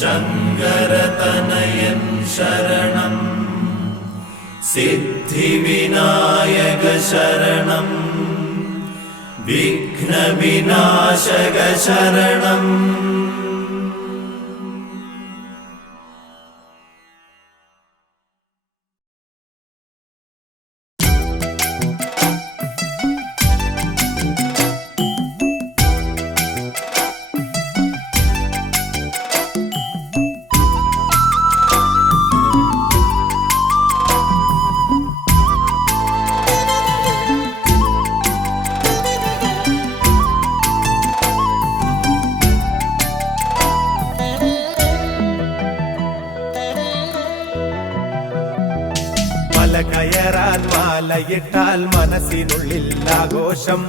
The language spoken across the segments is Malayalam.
ശങ്കരതനയൻ ശരണം, സിദ്ധിവിനായക ശരണം, വിഘ്നവിനാശക ശരണം. കയറാൻ മാലയിട്ടാൽ മനസ്സിനുള്ളിൽ ആഘോഷം,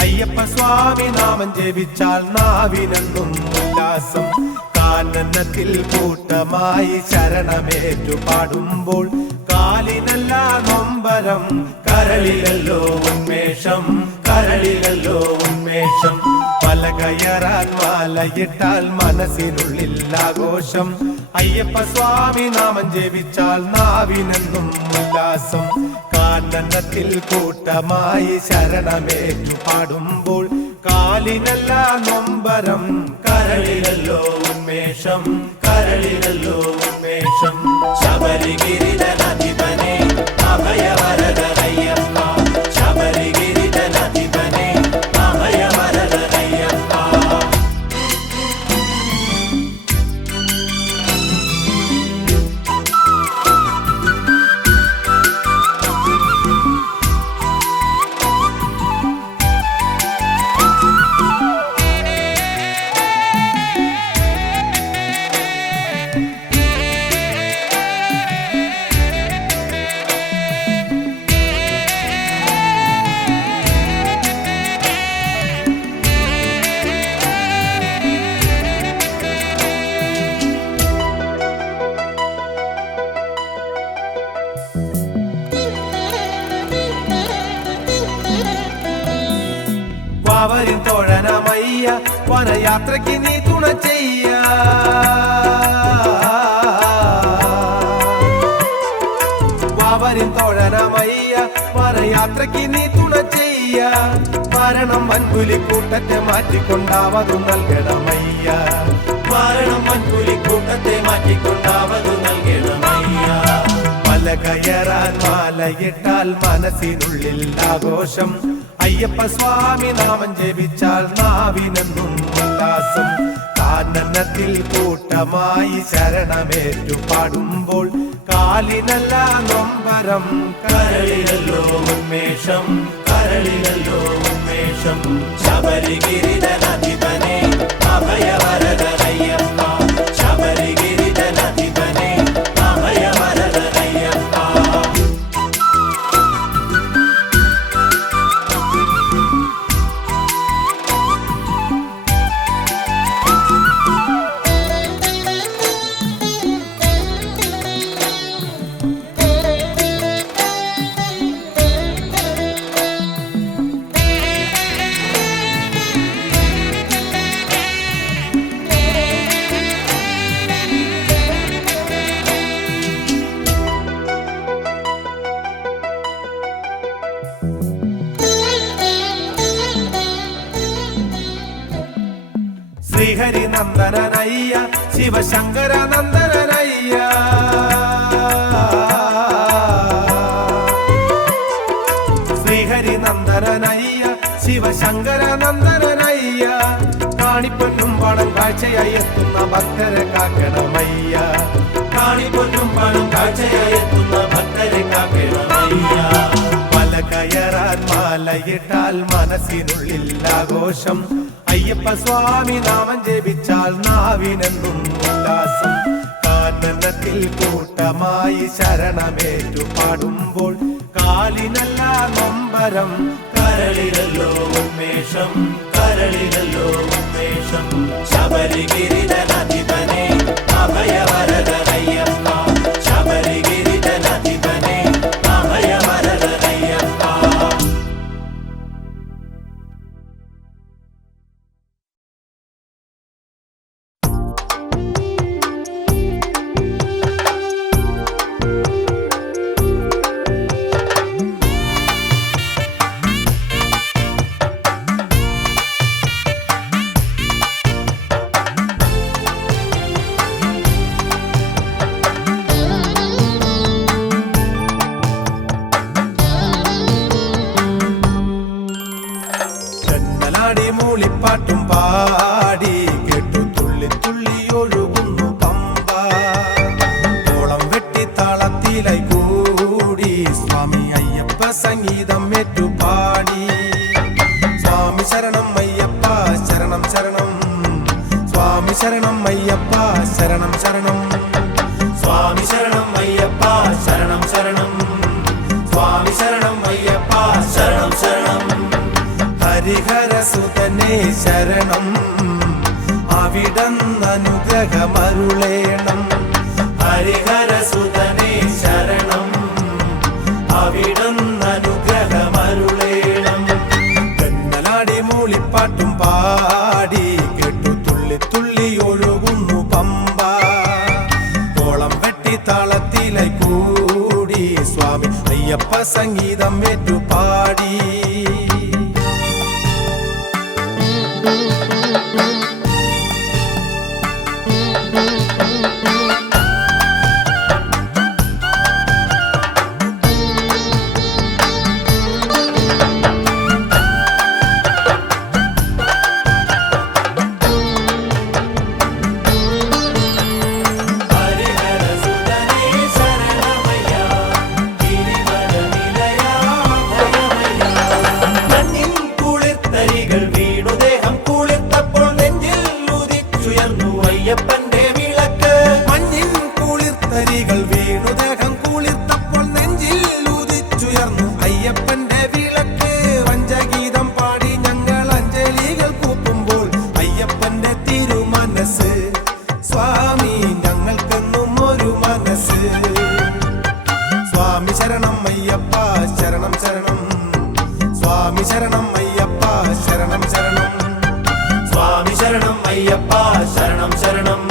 അയ്യപ്പ സ്വാമി നാമം ജപിച്ചാൽ നാവിനെന്നും ഉല്ലാസം. കാനനത്തിൽ കൂട്ടമായി ശരണമേറ്റു പാടുമ്പോൾ കാലിനല്ല നൊമ്പരം, കരളിലല്ലോ ഉന്മേഷം, കരളിലല്ലോ ഉന്മേഷം. മല കയറാൻ മാലയിട്ടാൽ മനസ്സിനുള്ളിൽ ആഘോഷം, അയ്യപ്പ സ്വാമി നാമം ജപിച്ചാൽ നാവിനെന്നും ഉല്ലാസം. കാനനത്തിൽ കൂട്ടമായി ശരണമേറ്റു പാടുമ്പോൾ കാലിനല്ല നൊമ്പരം, കരളിലല്ലോ ഉന്മേഷം, കരളിലല്ലോ ഉന്മേഷം. ശബരിഗിരിധനാധിപനെ അഭയവരദനയ്യപ്പ, ശബരിഗിരിധനാധിപനെ അഭയവരദനയ്യപ്പ. വാവരിൻ തോഴനമയ്യ, വനയാത്രയ്ക്ക് നീ തുണ ചെയ്യ. വാവരിൻ തോഴനമയ്യ, വനയാത്രയ്ക്ക് നീ തുണ ചെയ്യ. മരണം വൻപുലിക്കൂട്ടത്തെ മാറ്റിക്കൊണ്ടാവതു നൽകണമയ്യ, മരണം വൻപുലിക്കൂട്ടത്തെ മാറ്റിക്കൊണ്ടാവതു നൽകണമയ്യ. മല കയറാൻ മാലയിട്ടാൽ മനസ്സിനുള്ളിൽ ആഘോഷം, അയ്യപ്പ സ്വാമി നാമം ജപിച്ചാൽ നാവിനെന്നും ഉല്ലാസം. കാനനത്തിൽ കൂട്ടമായി ശരണമേറ്റു പാടുമ്പോൾ കാലിനല്ല നൊമ്പരം, കരളിലല്ലോ ഉന്മേഷം, കരളിലല്ലോ ഉന്മേഷം. ശബരിഗിരിധനാധിപനെ അഭയവരദനയ്യപ്പ, ശബരിഗിരിധനാധിപനെ അഭയവരദനയ്യപ്പ. ശ്രീഹരി നന്ദനനയ്യ, ശിവശങ്കര നന്ദനനയ്യ. ശ്രീഹരി നന്ദനനയ്യ, ശിവശങ്കര നന്ദനനയ്യ. കാണിപ്പൊന്നും പണം കാഴ്ചയായി എത്തുന്ന ഭക്തരെ കാക്കണമയ്യ, കാണിപ്പൊന്നും പണം കാഴ്ചയായി എത്തുന്ന ഭക്തരെ കാക്കണമയ്യ. മല കയറാൻ മാലയിട്ടാൽ മനസ്സിനുള്ളിൽ ആഘോഷം, അയ്യപ്പ സ്വാമി നാമം ജപിച്ചാൽ നാവിനെന്നും ഉല്ലാസം. കാനനത്തിൽ കൂട്ടമായി ശരണമേറ്റു പാടുമ്പോൾ കാലിനല്ല നൊമ്പരം, കരളിലല്ലോ ഉന്മേഷം, കരളിലല്ലോ ഉന്മേഷം. ശബരിഗിരിധനാധിപനെ അഭയവരദനയ്യപ്പ, ശബരിഗിരിധനാധിപനെ അഭയവരദനയ്യപ്പ. സംഗീതം ഏറ്റുപാടി. സ്വാമി ശരണം അയ്യപ്പ ശരണം ശരണം, സ്വാമി ശരണം അയ്യപ്പ ശരണം ശരണം, സ്വാമി ശരണം അയ്യപ്പ ശരണം ശരണം, സ്വാമി ശരണം അയ്യപ്പ ശരണം ശരണം. ഹരിഹരസുതനേ ശരണം, അവിടന്നനുഗ്രഹമരുളേണം. ഹരിഹരസുതനേ ശരണം, അവിടന്നനുഗ്രഹമരുളേണം. തെന്നലാടി മൂളിപ്പാട്ടും പാടി കേട്ടു തുള്ളി തുള്ളി ഒഴുകുന്നു പമ്പ. കോളം വെട്ടി താളത്തിലായി കൂടി സ്വാമി അയ്യപ്പ സംഗീതം ഏറ്റുപാടി. ഹരിഹരസുതനേ ശരണമയ്യ, ഗിരിവരനിലയാ ഭയമയ്യ. മണ്ണിൻ കുളിർത്തരികൾ വീണു ദേഹം കുളിർത്തപ്പോൾ നെഞ്ചിൽ ഉദിച്ചുയർന്നു അയ്യപ്പന്റെ വിളക്ക്. മഞ്ഞിൻ കുളിർത്തരികൾ വീണു ദേഹം കുളിർത്തപ്പോൾ നെഞ്ചിൽ ഉദിച്ചുയർന്നു അയ്യപ്പന്റെ വിളക്ക്. വഞ്ചഗീതം പാടി ഞങ്ങൾ അഞ്ജലികൾ കൂപ്പുമ്പോൾ അയ്യപ്പന്റെ തിരുമനസ്. സ്വാമി ഞങ്ങൾക്കെന്നും ഒരു മനസ്സ്. സ്വാമി ശരണം അയ്യപ്പ ശരണം ശരണം, സ്വാമി ശരണം അയ്യപ്പ ശരണം ശരണം, സ്വാമി ശരണം അയ്യപ്പ ശരണം ശരണം,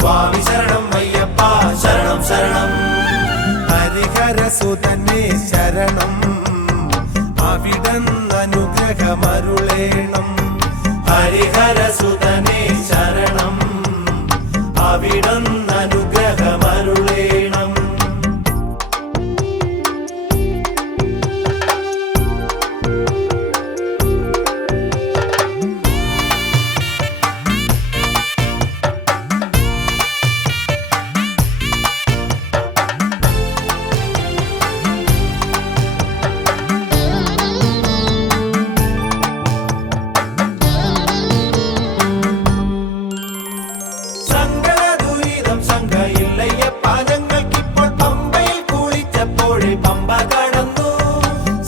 സ്വാമി ശരണം അയ്യപ്പ ശരണം ശരണം. ഹരിഹരസുതനേ ശരണം, അവിടന്നനുഗ്രഹമരുളേണം. ഹരിഹരസുതനേ ശരണം, അവിടന്നനുഗ്രഹമരുളേണം. സങ്കടദുരിതം ശങ്കയില്ലയ്യപ്പ, ഞങ്ങൾക്കിപ്പോൾ പമ്പയിൽ കുളിച്ചപ്പോഴേ പമ്പ കടന്നു.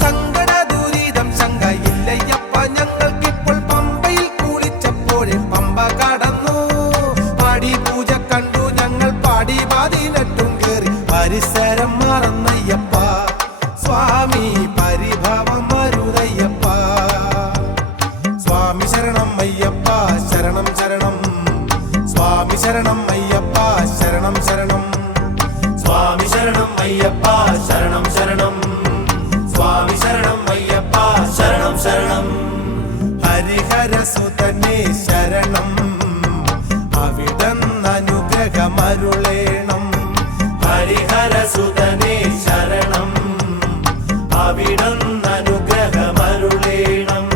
സങ്കട ദുരിതം ശങ്കയില്ലയ്യപ്പ, ഞങ്ങൾക്കിപ്പോൾ പമ്പയിൽ കുളിച്ചപ്പോഴേ പമ്പ കടന്നു. പാടി പൂജ കണ്ടു ഞങ്ങൾ പാടി പാതിനെട്ടും കേറി പരിസരം മറന്നയ്യപ്പ. സ്വാമി പരിഭവം മരുതയ്യപ്പ. സ്വാമി ശരണം അയ്യപ്പ ശരണം ശരണം, സ്വാമി ശരണം അയ്യപ്പ ശരണം ശരണം, സ്വാമി ശരണം അയ്യപ്പ ശരണം ശരണം, സ്വാമി ശരണം അയ്യപ്പ ശരണം ശരണം. ഹരിഹരസുതനേ ശരണം, അവിടന്നനുഗ്രഹമരുളേണം. ഹരിഹരസുതനേ ശരണം, അവിടന്നനുഗ്രഹമരുളേണം.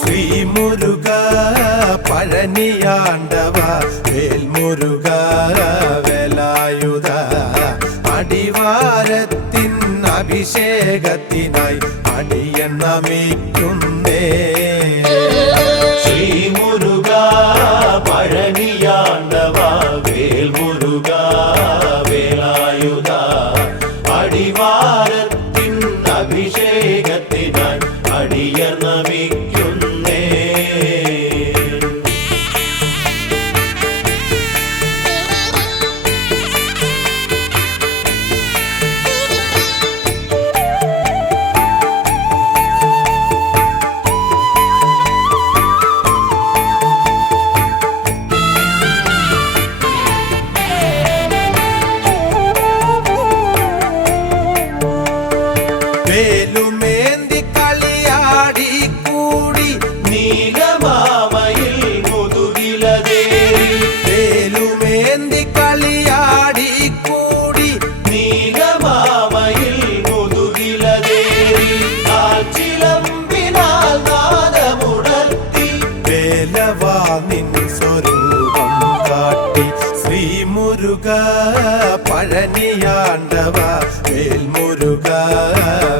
ശ്രീമുരുക പഴനിയാണ്ടവ വേൽമുരുക വേലായുധ, അടിവാരത്തിൻ അഭിഷേകത്തിനായി അടിയൻ നമിക്കുന്നേ. ശ്രീമുരുക പഴനിയാണ്ടവ വേൽമുരുക വേലായുധ, അടിവാരത്തിൻ അഭിഷേകത്തിനായി അടിയർ നമിക്കുന്നേ. മുരുക പഴനിയാണ്ടവ വേൽമുരുക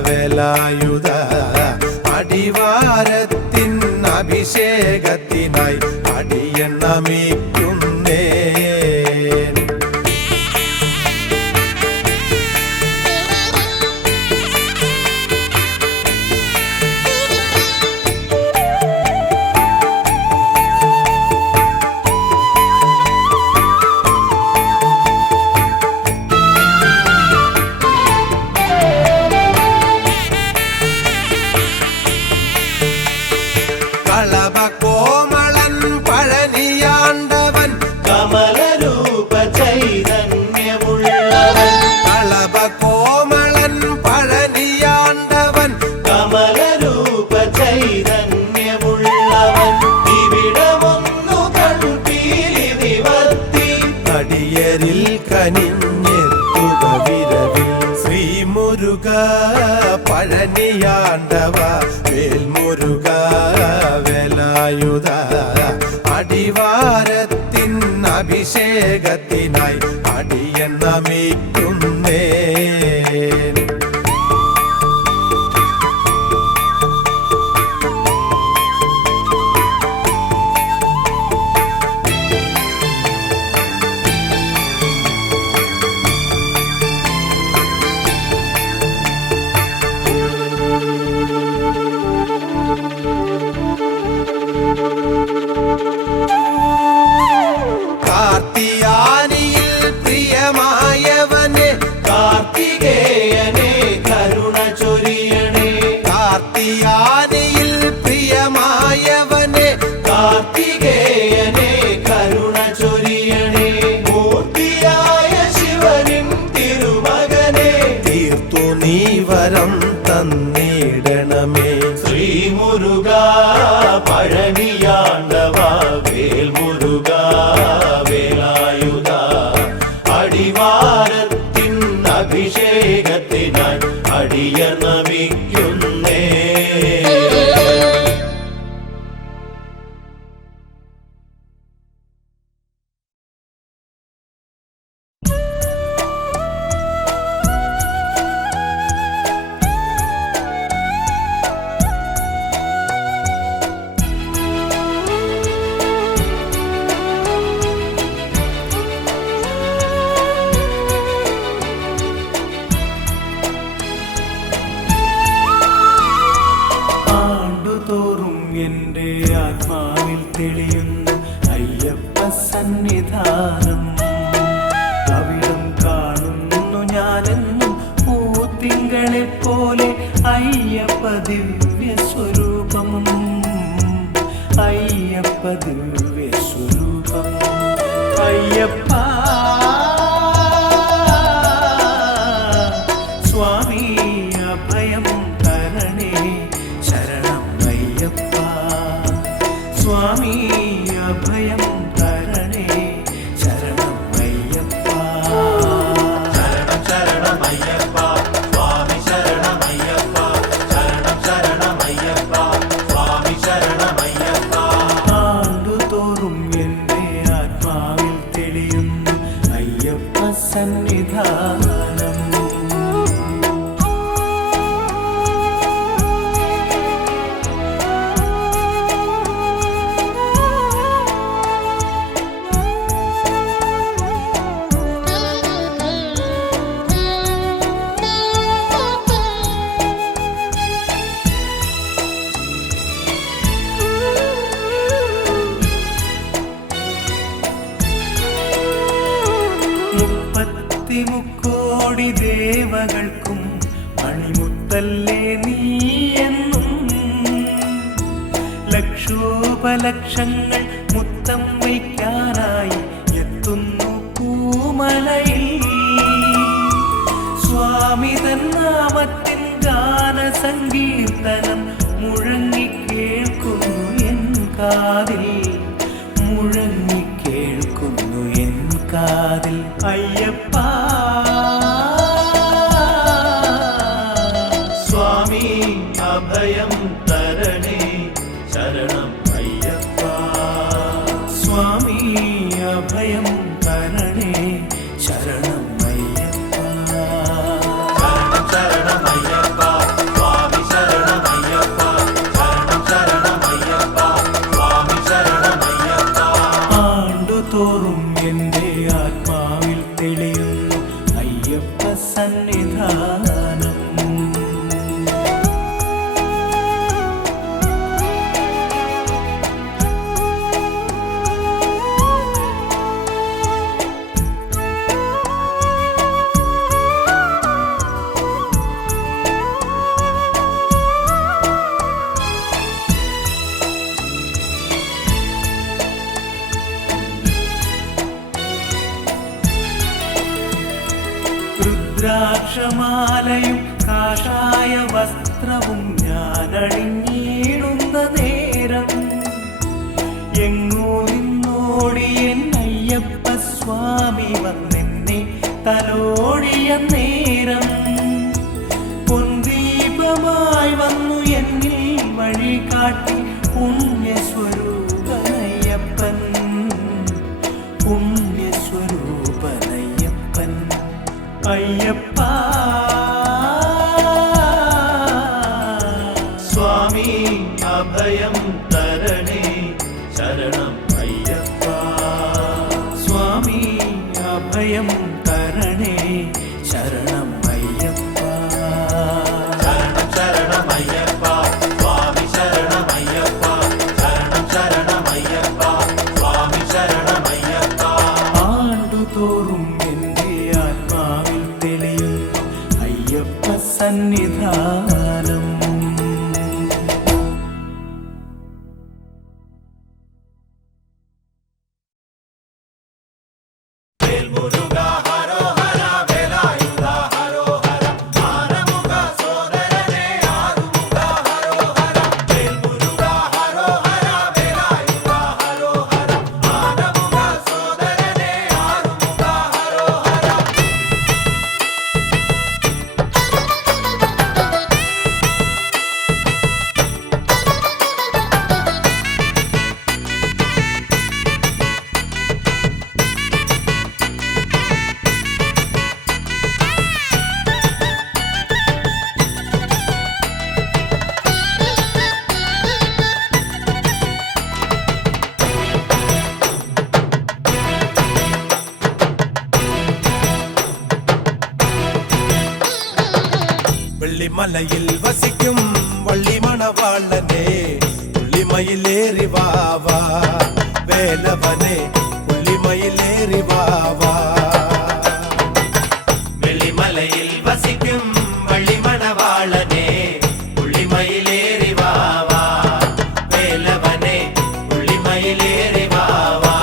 വേലായുധ അടിവാരത്തിൻ അഭിഷേകത്തിനായി അടിയൻ നമിക്കുന്നേ. കോമളൻ പഴനിയാണ്ടവൻ കമലരൂപ ചൈതന്യമുള്ളവൻ കളഭ കോമളൻ പഴനിയാണ്ടവൻ കമലരൂപ ചൈതന്യമുള്ളവൻ ഇവിടമൊന്നു കൺപീലി നിവർത്തി അടിയരിൽ കനിഞ്ഞെത്തുക വിരവിൽ ശ്രീമുരുക പഴനിയാണ്ടവ വേൽമുരുക വേലായുധ അടിവാരത്തിൻ അഭിഷേകത്തിനായി അടിയൻ നമിക്കുന്നേ. കാർത്തിയാനിയിൽ പ്രിയമായവനെ കാർത്തികേയനെ കരുണ ചൊരിയണേ കാർത്തിയാനിയിൽ പ്രിയമായവനെ കാർത്തികേയനെ കരുണ ചൊരിയണേ മൂർത്തിയായ ശിവനിൻ തിരുമകനെ തീർത്തു നീ വരം തന്നിടണമേ. ശ്രീമുരുക പഴനിയാണ്ടവ വേൽമുരുക വേലായുധ അടിവാരത്തിൻ അഭിഷേകത്തിനായി അടിയർ നമിക്കുന്നേ. ആണ്ടുതോറും എൻ്റെ ആത്മാവിൽ തെളിയുന്നു അയ്യപ്പ സന്നിധാനം. അവിടം കാണുന്നു ഞാനെന്നും പൂത്തിങ്കളെ പോലെ അയ്യപ്പ ദിവ്യ സ്വരൂപം അയ്യപ്പ ദിവ്യ സ്വരൂപം അയ്യപ്പ സ്വാമി അഭയം തരണേ ശരണം അയ്യപ്പ സ്വാമി അഭയം തരണേ ശരണം അയ്യപ്പ ശരണം ശരണമയ്യപ്പ സ്വാമി ശരണമയ്യപ്പ ശരണം ശരണമയ്യപ്പ സ്വാമി ശരണമയ്യപ്പ. ആണ്ടുതോറും എൻ്റെ ആത്മാവിൽ തെളിയുന്നു അയ്യപ്പ സന്നിധാനം. മുക്കോടി ദേവകൾക്കും മണിമുത്തല്ലേ നീയെന്നും ലക്ഷോപലക്ഷങ്ങൾ മുത്തം വയ്ക്കാനായി എത്തുന്നു പൂമലയിൽ സ്വാമി തന്നാമത്തിൻ ഗാനസങ്കീർത്തനം മുഴങ്ങിക്കേൾക്കുന്നു എൻ കാതിൽ മുഴങ്ങിക്കേൾക്കുന്നു എൻ കാതിൽ അയ്യപ്പ സ്വാമി അഭയം തരണേ ശരണം അയ്യപ്പ സ്വാമി അഭയം തരണേ ശരണം അയ്യപ്പ. ശരണം ശരണമയ്യപ്പ സ്വാമി ശരണമയ്യപ്പ ശരണം ശരണമയ്യപ്പ സ്വാമി ശരണമയ്യപ്പ. ആണ്ടുതോറും എൻ്റെ ആത്മാവിൽ തെളിയുന്നു അയ്യപ്പ സന്നിധാനം. രുദ്രാക്ഷമാലയും കാഷായ വസ്ത്രവും ഞാനണിഞ്ഞിടുന്ന നേരം എങ്ങോ നിന്നോടി എൻ അയ്യപ്പ സ്വാമി വന്നെന്നെ തലോടിയ നേരം പൊൻദീപമായി വന്നു എന്നിൽ വഴി കാട്ടി പുണ്യസ്വരൂപനയ്യപ്പൻ പുണ്യസ്വരൂപനയ്യപ്പൻ അയ്യപ്പ. സ്വാമി അഭയം തരണേ ശരണം അയ്യപ്പ. സ്വാമി അഭയം തരണേ ശരണം അയ്യപ്പ. ശരണം ശരണമയ്യപ്പ സ്വാമി ശരണമയ്യപ്പ ശരണം ശരണമയ്യപ്പ സ്വാമി ശരണമയ്യപ്പ. ആണ്ടുതോറും എൻ്റെ ആത്മാവിൽ തെളിയുന്നു അയ്യപ്പ സന്നിധാനം. വേൽമുരുക ഹരോഹര വേലായുധ ഹരോഹര ആനമുഖ സോദരനേ ആറുമുഖ ഹരോഹര. വേൽമുരുക ഹരോഹര വേലായുധ ഹരോഹര ആനമുഖ സോദരനേ ആറുമുഖ ഹരോഹര. വെള്ളിമലയിൽ വസിക്കും വള്ളിമണവാളനെ പുള്ളിമയിലേറി വാവാ വേലവനെ പുള്ളിമയിലേറി വാവാ. വെള്ളിമലയിൽ വസിക്കും വള്ളിമണവാളനെ പുള്ളിമയിലേറി വാവാ വേലവനെ പുള്ളിമയിലേറി വാവാ.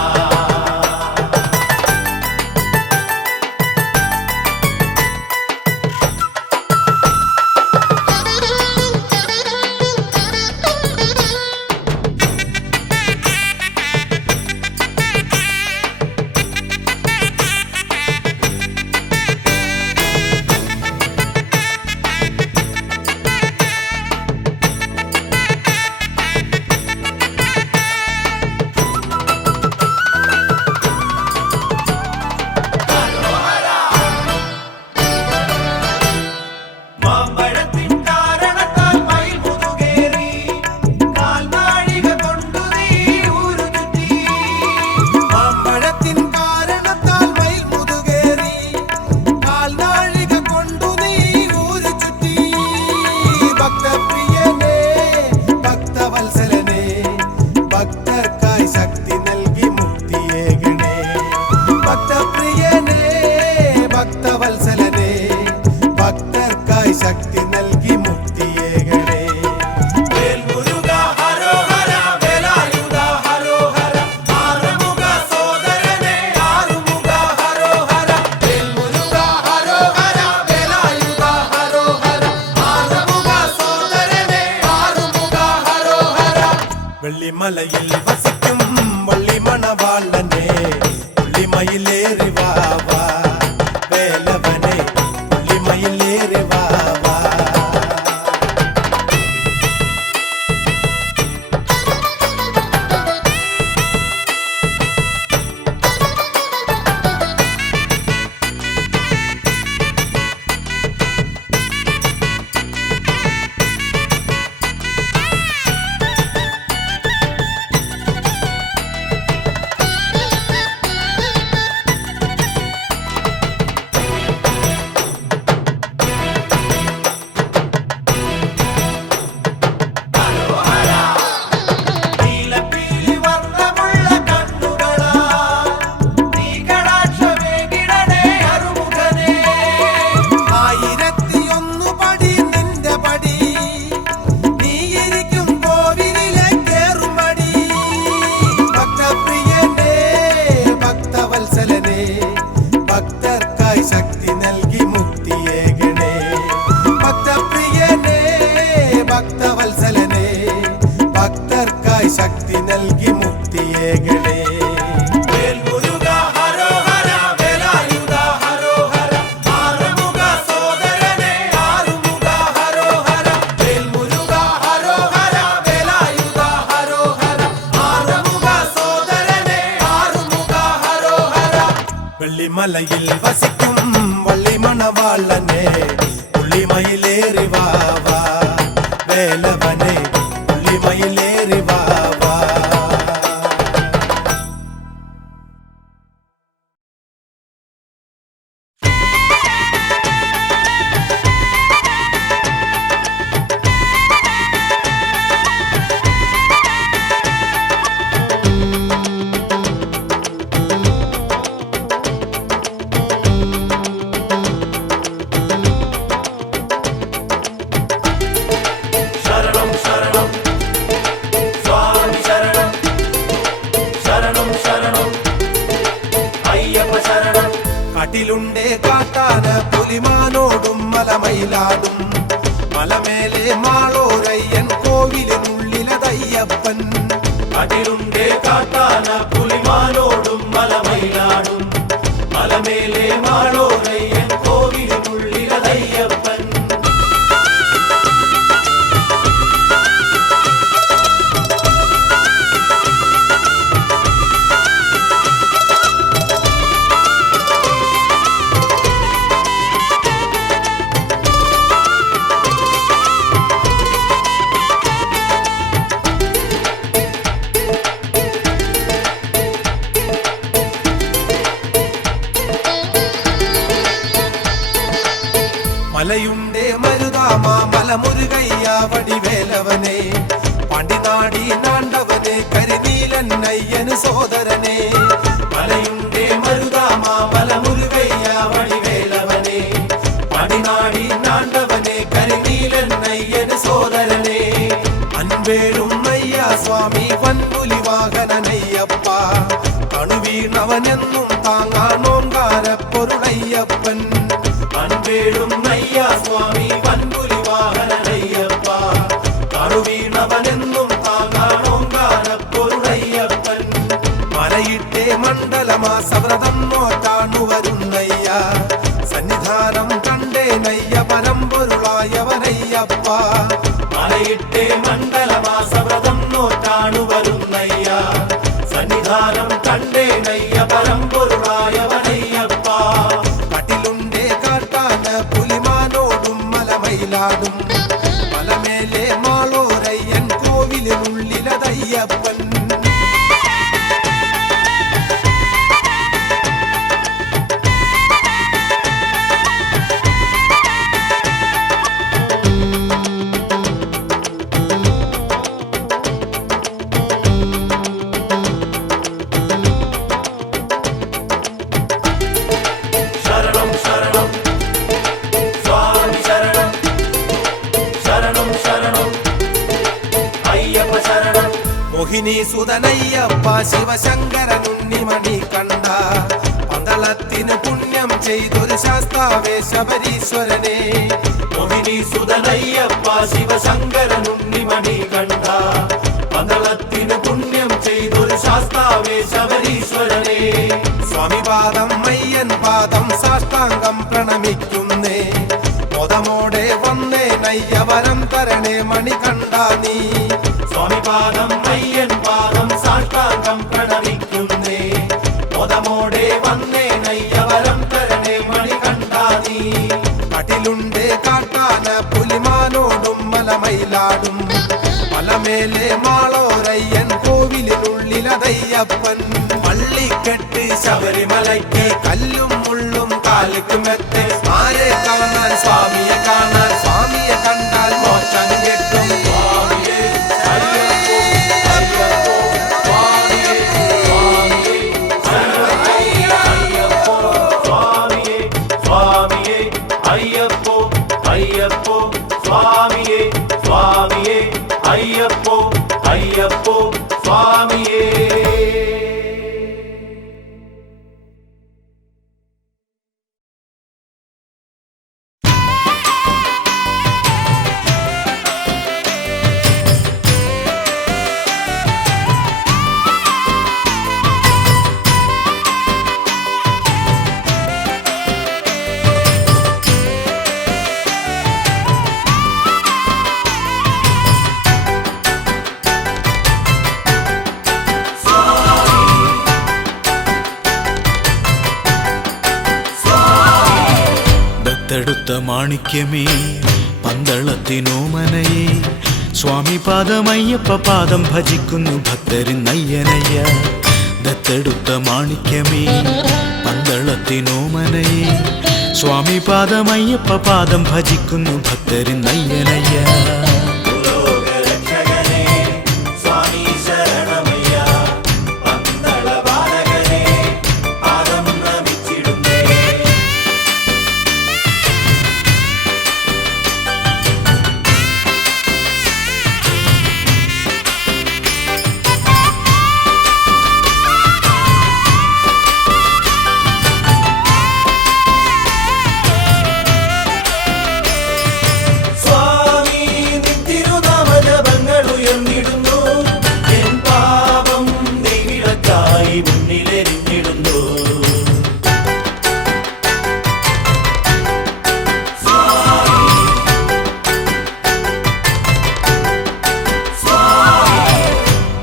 മാമ്പഴത്തിൻ കാരണത്താൽ മയിൽ മുതുകേറി കാൽനാഴിക കൊണ്ടു നീ ഊരു ചുറ്റി. മാമ്പഴത്തിൻ കാരണത്താൽ മയിൽ മുതുകേറി കാൽനാഴിക കൊണ്ടു നീ ഊരു ചുറ്റി. ഭക്തപ്രിയനേ ഭക്തവത്സലനേ ഭക്തർക്കായി ശക്തി നൽകി മുക്തിയേകണേ. ഭക്തപ്രിയനേ ഭക്തവത്സലനേ ഭക്തർക്കായി ശക്തി നൽകി മുക്തിയേകണേ. വേൽമുരുക ഹരോഹര വേലായുധ ഹരോഹര ആറുമുഖ സോദരനേ ആറുമുഖ ഹരോഹര. വേൽമുരുക ഹരോഹര വേലായുധ ഹരോഹര ആറുമുഖ സോദരനേ ആറുമുഖ ഹരോഹര. വെള്ളിമലയിൽ വസിക്കും വള്ളിമണവാളനെ പുള്ളിമയിലേറി വാവാ വേലവനെ പുള്ളിമയിലേറി വാവാ. വെള്ളിമലയിൽ വസിക്കും വള്ളിമണവാളനെ പുള്ളിമയിലേറി വാവാ വേലവനെ പുള്ളിമയിലേറി വാവാ. ശരണം ശരണം സ്വാമി ശരണം ശരണം ശരണം അയ്യപ്പ ശരണം. കാട്ടിലുണ്ടേ കാട്ടാന പുലിമാനോടും മലമയിലാടും മലമേലെ മാളോരയ്യൻ കോവിലിനുള്ളിലതയ്യപ്പൻ. കാട്ടിലുണ്ടേ കാട്ടാന പുലിമാനോടും മലമയിലാടും മലമേലെ മാളോരയ്യൻ കോവിലിനുള്ളിലതയ്യപ്പൻ. മലയുണ്ടേ മരുതാമ മലമുരുകയ്യ വടിവേലവനെ പാണ്ടിനാടി നാണ്ടവനെ കരിനീലൻ അയ്യന് സോദരനെ. മലയുണ്ടേ മരുതാമ മലമുരുകയ്യ വടിവേലവനെ പടിനാടി നാണ്ടവനെ കരിനീലൻ അയ്യന് സോദരനെ. അൻവേഴും അയ്യ സ്വാമി വൻപുലി വാഹനനയ്യപ്പ കണുവീണവനെന്നും താങ്ങാണോങ്കാര പൊരുളയ്യപ്പൻ. അൻവേഴും അയ്യ സ്വാമി വൻപുലി വാഹനനയ്യപ്പ കറുവീണവനെന്നും താങ്ങാണോങ്കാര പൊരുളയ്യപ്പൻ. മലയിട്ടേ മണ്ഡലമാസവ്രതം നോറ്റാണു വരുന്നയ്യ സന്നിധാനം കണ്ടേ നയ്യ പരമ്പൊരുളായവനയ്യപ്പ. മലയിട്ടേ മണ്ഡലമാസവ്രതം നോറ്റാണു വരുന്നയ്യ സന്നിധാനം കണ്ടേ നയ്യ പരമ്പൊരുളായവനയ്യപ്പ. കാട്ടിലുണ്ടേ കാട്ടാന പുലിമാനോടും മലമയിലാടും മലമേലെ മാളോരയ്യൻ കോവിലിനുള്ളിലതയ്യപ്പൻ. ശരണം ശരണം സ്വാമി ശരണം ശരണം ശരണം അയ്യപ്പ ശരണം. മോഹിനി സുതനയ്യപ്പ ശിവശങ്കരനുണ്ണിമണി കണ്ട പന്തളത്തിന് പുണ്യം ചെയ്തൊരു ശാസ്താവേ ശബരീശ്വരനെ. മോഹിനി സുതനയ്യപ്പ ശിവശങ്കരനുണ്ണിമണി കണ്ട പന്തളത്തിന് പുണ്യം ചെയ്തൊരു ശാസ്താവേ ശബരീശ്വരനെ. സ്വാമി പാദം അയ്യൻ പാദം സാഷ്ടാംഗം പ്രണമിക്കുന്നേ മോദമോടെ വന്നേ നയ്യവരം തരണേ മണി കണ്ട നീ. സ്വാമി പാദം അയ്യൻ പാദം സാഷ്ടാംഗം പ്രണമിക്കുന്നേ മോദമോടെ വന്നേ നയ്യവരം തരണേ മണി കണ്ട നീ. കാട്ടിലുണ്ടേ കാട്ടാന പുലിമാനോടും മലമയിലാടും മലമേലെ മാളോരയ്യൻ കോവിലിനുള്ളിലതയ്യപ്പൻ. പള്ളിക്കെട്ട് ശബരിമലയ്ക്ക് കല്ലും മുള്ളും കാലിക്ക് മെത്തെ ആരെ കാണാൻ സ്വാമിയെ കാണാൻ സ്വാമിയെ കണ്ടാൽ മോക്ഷം കിട്ടും. സ്വാമിയേ അയ്യപ്പോ അയ്യപ്പോ സ്വാമിയേ സ്വാമിയേ അയ്യപ്പോ സ്വാമിയേ സ്വാമിയേ അയ്യപ്പോ അയ്യപ്പോ സ്വാമിയേ സ്വാമിയേ അയ്യപ്പോ അയ്യപ്പോ സ്വാമിയേ. ദത്തെടുത്ത മാണിക്യമേ പന്തളത്തിനോമനയെ സ്വാമി പാദമയ്യപ്പ പാദം ഭജിക്കുന്നു ഭക്തരിന്നയ്യനയ്യ. ദത്തെടുത്ത മാണിക്യമേ പന്തളത്തിനോമനയെ സ്വാമി പാദമയ്യപ്പ പാദം ഭജിക്കുന്നു ഭക്തരിന്നയ്യനയ്യ.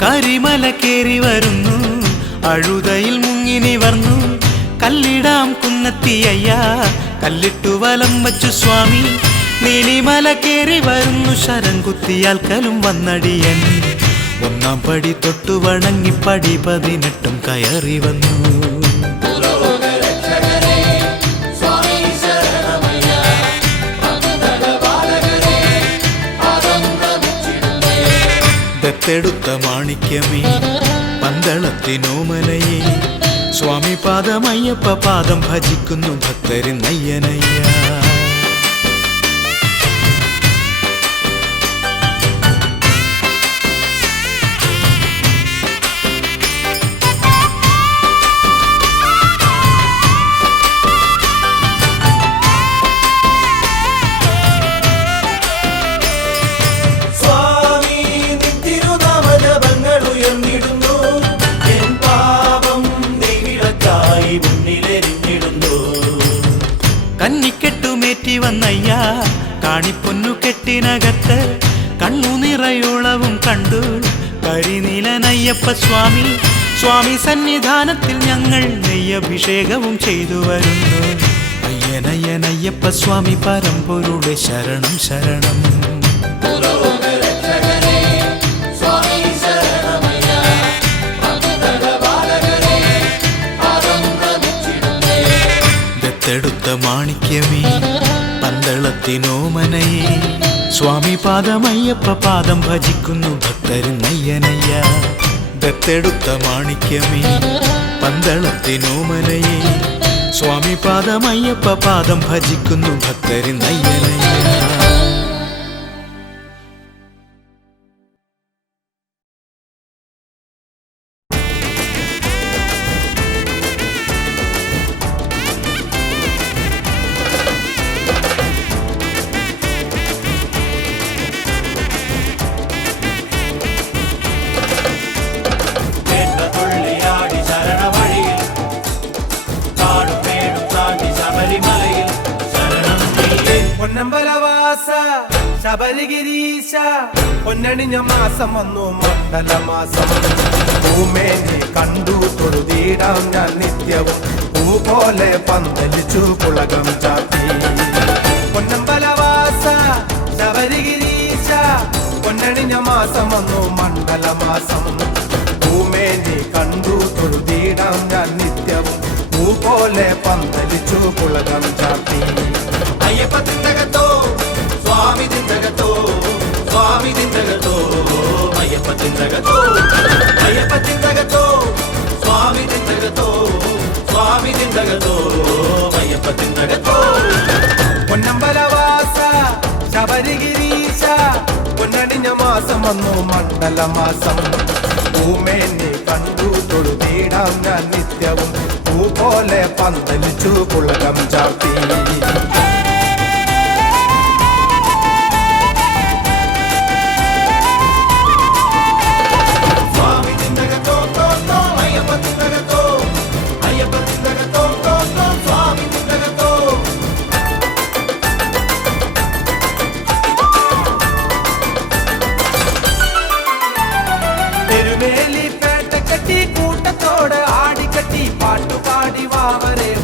കരിമല കേറി വരുന്നു അഴുതയിൽ മുങ്ങി നിവർന്നു കല്ലിടാം കുന്നത്തിയ്യ കല്ലിട്ടു വലം വച്ചു സ്വാമി. നീലിമല കേറി വരുന്നു ശരം കുത്തിയാൽ കലും വന്നടിയൻ. ഒന്നാം പടി തൊട്ടു വണങ്ങി പടി 18 കയറി വന്നു. ദത്തെടുത്ത മാണിക്യമേ പന്തളത്തിനോമനയെ സ്വാമി പാദമയ്യപ്പ പാദം ഭജിക്കുന്നു ഭക്തരിന്നയ്യനയ്യ. കന്നിക്കെട്ടുമേറ്റി വന്നയ്യ കാണിപ്പൊന്നു കെട്ടിനകത്ത് കണ്ണു നിറയോളവും കണ്ടു കരിനീലനയ്യപ്പ സ്വാമി. സ്വാമി സന്നിധാനത്തിൽ ഞങ്ങൾ നെയ്യഭിഷേകവും ചെയ്തു വരുന്നു. അയ്യനയ്യനയ്യപ്പ സ്വാമി പരമ്പൊരുളെ ശരണം ശരണം. ദത്തെടുത്ത മാണിക്യമേ പന്തളത്തിനോമനയെ സ്വാമി പാദമയ്യപ്പ പാദം ഭജിക്കുന്നു ഭക്തരിന്നയ്യനയ്യ. ദത്തെടുത്ത മാണിക്യമേ പന്തളത്തിനോമനയെ സ്വാമി പാദമയ്യപ്പ പാദം ഭജിക്കുന്നു ഭക്തരിന്നയ്യനയ്യ. പൊന്നമ്പലവാസ ശബരിഗിരീശ പൊന്നണിഞ്ഞ മാസം വന്നു മണ്ഡലമാസം. ഭൂമേനെ കണ്ടു തൊഴുതീടാം ഞാൻ നിത്യവും പൂപോലെ പന്തലിച്ചു പുളകം ചാത്തി. പൊന്നമ്പലവാസ ശബരിഗിരീശ പൊന്നണിഞ്ഞ മാസം വന്നു മണ്ഡലമാസം. ഭൂമേനെ കണ്ടു തൊഴുതീടാം ഞാൻ നിത്യവും പൂപോലെ പന്തലിച്ചു പുളകം ചാത്തി. അയ്യപ്പ തിന്തകത്തോ സ്വാമി തിന്തകത്തോ സ്വാമി തിന്തകത്തോ അയ്യപ്പ തിന്തകത്തോ അയ്യപ്പ തിന്തകത്തോ സ്വാമി തിന്തകത്തോ സ്വാമി തിന്തകത്തോ അയ്യപ്പ തിന്തകത്തോ. പൊന്നമ്പലവാസ ശബരിഗിരീശ പൊന്നണിഞ്ഞ മാസം വന്നു മണ്ഡലമാസം. ഭൂമേനെ കണ്ടു തൊഴുതീടാം ഞാൻ നിത്യവും പൂപോലെ പന്തലിച്ചു പുളകം ചാത്തി.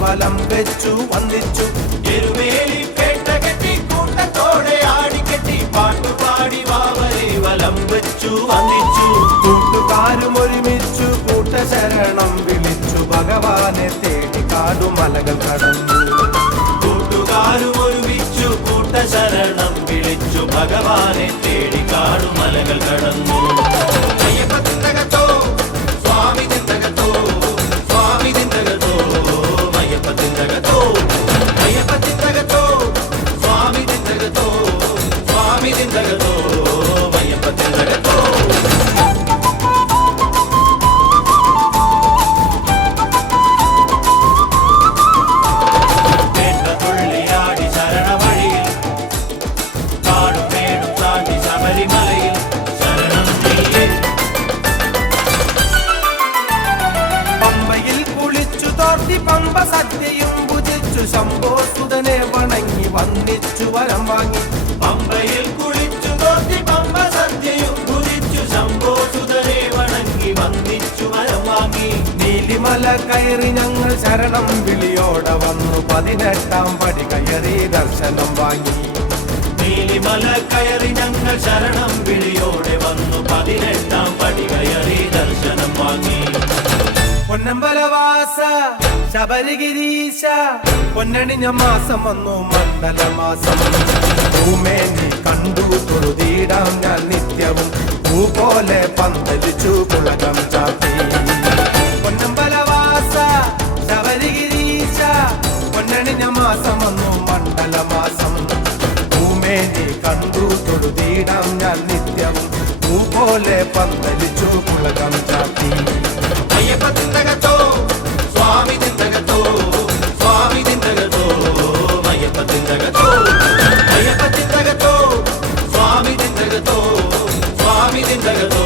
വലം വെച്ചു വന്നിച്ചു എരുമേലി ഭഗവാനെ തേടി കാടുമലകൾ കടന്നു. കൂട്ടുകാരും ഒരുമിച്ചു കൂട്ടശരണം വിളിച്ചു ഭഗവാനെ തേടി കാടുമലകൾ കടന്നു. അയ്യപ്പ തിന്തകത്തോ സ്വാമി തിന്തകത്തോ സ്വാമി തിന്തകത്തോ അയ്യപ്പ തിന്തകത്തോ അയ്യപ്പ തിന്തകത്തോ സ്വാമി തിന്തകത്തോ സ്വാമി തിന്തകത്തോ അയ്യപ്പ തിന്തകത്തോ. വേണ്ട തുള്ളിയാടി ശരണവഴിയിൽ കാടും മേടും താണ്ടി ശബരിമലയിൽ ശരണം നീയേ. പമ്പയിൽ കുളിച്ചു തോർത്തി പമ്പ സദ്യയും ഭുജിച്ചു ശംഭോസുതനെ വണങ്ങി വന്നിച്ചു വരം വാങ്ങി. പമ്പയിൽ കുളിച്ചു തോർത്തി പമ്പ സദ്യയും ഭുജിച്ചു ശംഭോസുതനെ വണങ്ങി വന്നിച്ചു വരം വാങ്ങി. നീലിമല കയറി ഞങ്ങൾ ശരണം വിളിയോടെ വന്നു 18-ാം പടി കയറി ദർശനം വാങ്ങി. നീലിമല കയറി ഞങ്ങൾ ശരണം വിളിയോടെ വന്നു 18-ാം പടി കയറി ദർശനം വാങ്ങി. പൊന്നമ്പലവാസ ശബരിഗിരീശ പൊന്നണിഞ്ഞ മാസം വന്നു മണ്ഡലമാസം. ഭൂമേനി കണ്ടു തൊഴുതിടാം ഞാൻ നിത്യവും പൂ പോലെ പന്തലിച്ചു പുളകം ചാത്തി. പൊന്നമ്പലവാസ ശബരിഗിരീശ പൊന്നണിഞ്ഞ മാസം വന്നു മണ്ഡലമാസം. ഭൂമേനി കണ്ടു തൊഴുതിടാം ഞാൻ നിത്യവും പൂ പോലെ പന്തലിച്ചു പുളകം ചാത്തി. അയ്യപ്പ തിന്തകത്തോ സ്വാമി തിന്തകത്തോ സ്വാമി തിന്തകത്തോ അയ്യപ്പ തിന്തകത്തോ അയ്യപ്പ തിന്തകത്തോ സ്വാമി തിന്തകത്തോ സ്വാമി തിന്തകത്തോ